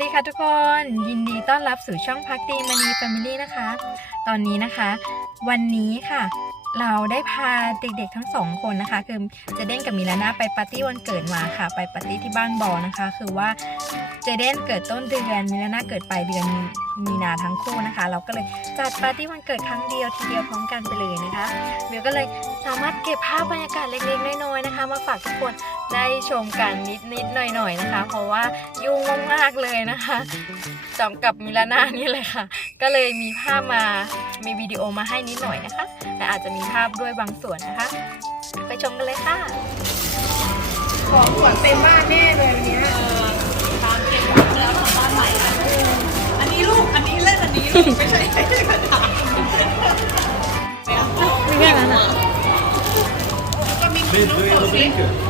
ดีค่ะทุกคน ยินดีต้อนรับสู่ช่องพักดีมณีแฟมิลี่นะคะ ตอนนี้นะคะ วันนี้ค่ะ เราได้พาเด็กๆทั้งสองคนนะคะ คือเจเดนกับมิลาน่าไปปาร์ตี้วันเกิดมาค่ะ ไปปาร์ตี้ที่บ้านบอนะคะ คือว่าเจเดนเกิดต้นเดือนมิลาน่าเกิดปลายเดือนมีนาทั้งคู่นะคะ เราก็เลยจัดปาร์ตี้วันเกิดครั้งเดียวทีเดียวพร้อมกันไปเลยนะคะมิวก็เลยสามารถเก็บภาพบรรยากาศเล็กๆน้อยๆนะคะ มาฝากทุกคน ได้ชมกันนิดๆหน่อยๆนะคะ เพราะว่ายุ่งมากๆเลยนะคะจำกับมิลาน่านี่เลยค่ะ ก็เลยมีภาพมามีวิดีโอมาให้นิดหน่อยนะคะแต่อาจจะมีภาพด้วยบางส่วนนะคะ ไปชมกันเลยค่ะ ของขวัญเต็มบ้านแน่เลยอันเนี้ยอันนี้ลูก อันนี้เล่นอันนี้ลูกไม่ใช่ไม่ใช่กระถางไม่แค่นั้นอะ Dit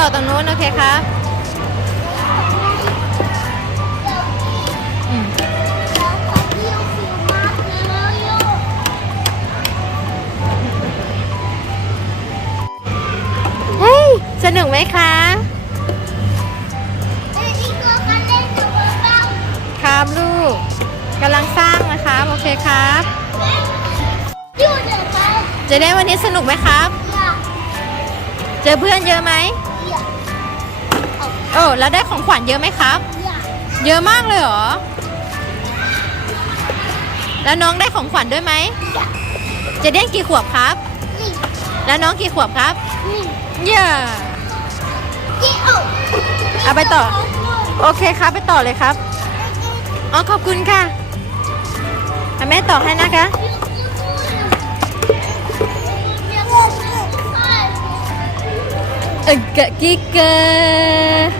ต่อตรงนู้นโอเคครับอืมเฮ้ย สนุกไหมคะครับลูกกำลังสร้างนะครับ โอเคครับจะได้วันนี้สนุกไหมครับ เจอเพื่อนเยอะไหม โอ้แล้วได้ของขวัญเยอะไหมครับ เยอะมากเลยเหรอ แล้วน้องได้ของขวัญด้วยไหมเจะเด่นกี่ขวบครับ แล้วน้องกี่ขวบครับเย่เอาไปต่อ โอเคครับไปต่อเลยครับ อ๋อขอบคุณค่ะอะแม่ต่อให้นะคะเออกะกิกะบู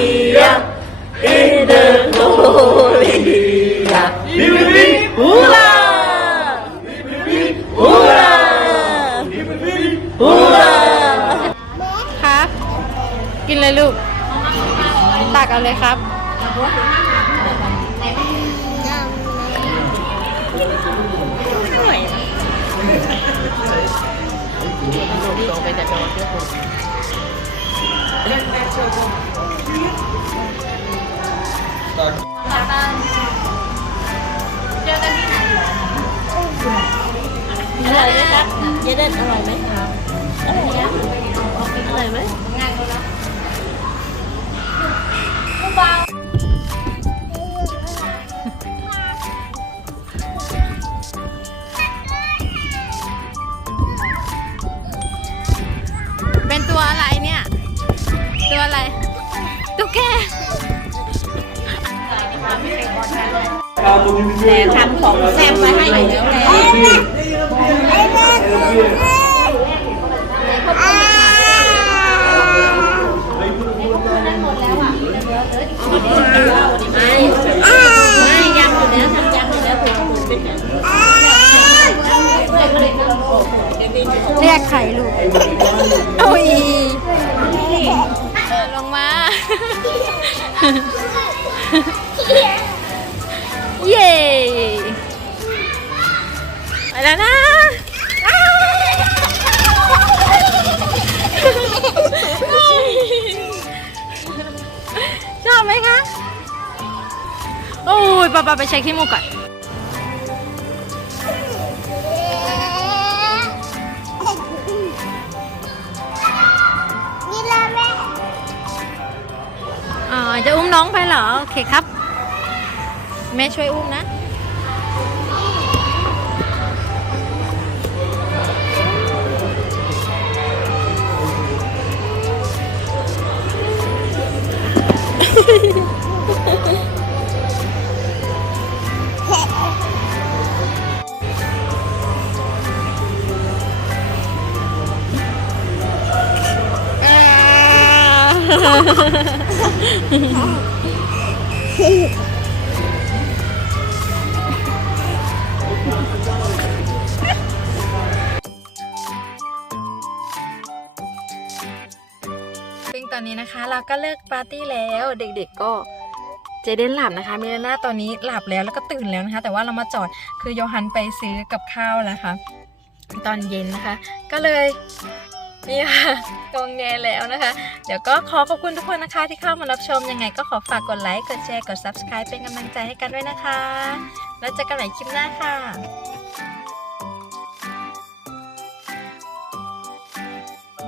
เลยลูก ตักเอาเลยครับอร่อยไหมครับเยเดนอร่อยไหมอร่อยไหมอร่อยไหม แต่ทำของแซ่บมาให้อยู่แล้วแหละไม่ไม่ยำอยู่แล้วทำยำอยู่แล้วผมเป็นอย่างนี้เรียกไข่ลูกโอ้ยลงมา แล้วนะชอบไหมคะ โอ้ยป๊าป๊าไปเช็คขี้มูกก่อนจะอุ้มน้องไปเหรอ โอเคครับ แม่ช่วยอุ้มนะ ซึ่งตอนนี้นะคะเราก็เลิกปาร์ตี้แล้วเด็กๆก็เจเดนหลับนะคะมิลาน่าตอนนี้หลับแล้วแล้วก็ตื่นแล้วนะคะ แต่ว่าเรามาจอดคือโยฮันไปซื้อกับข้าวแล้วค่ะ ตอนเย็นนะคะ ก็เลย นี่ค่ะงงแงแล้วนะคะ เดี๋ยวก็ขอขอบคุณทุกคนนะคะที่เข้ามารับชมยังไงก็ขอฝากกดไลค์ กดแชร์ กด subscribe เป็นกำลังใจให้กันด้วยนะคะ แล้วเจอกันใหม่คลิปหน้าค่ะ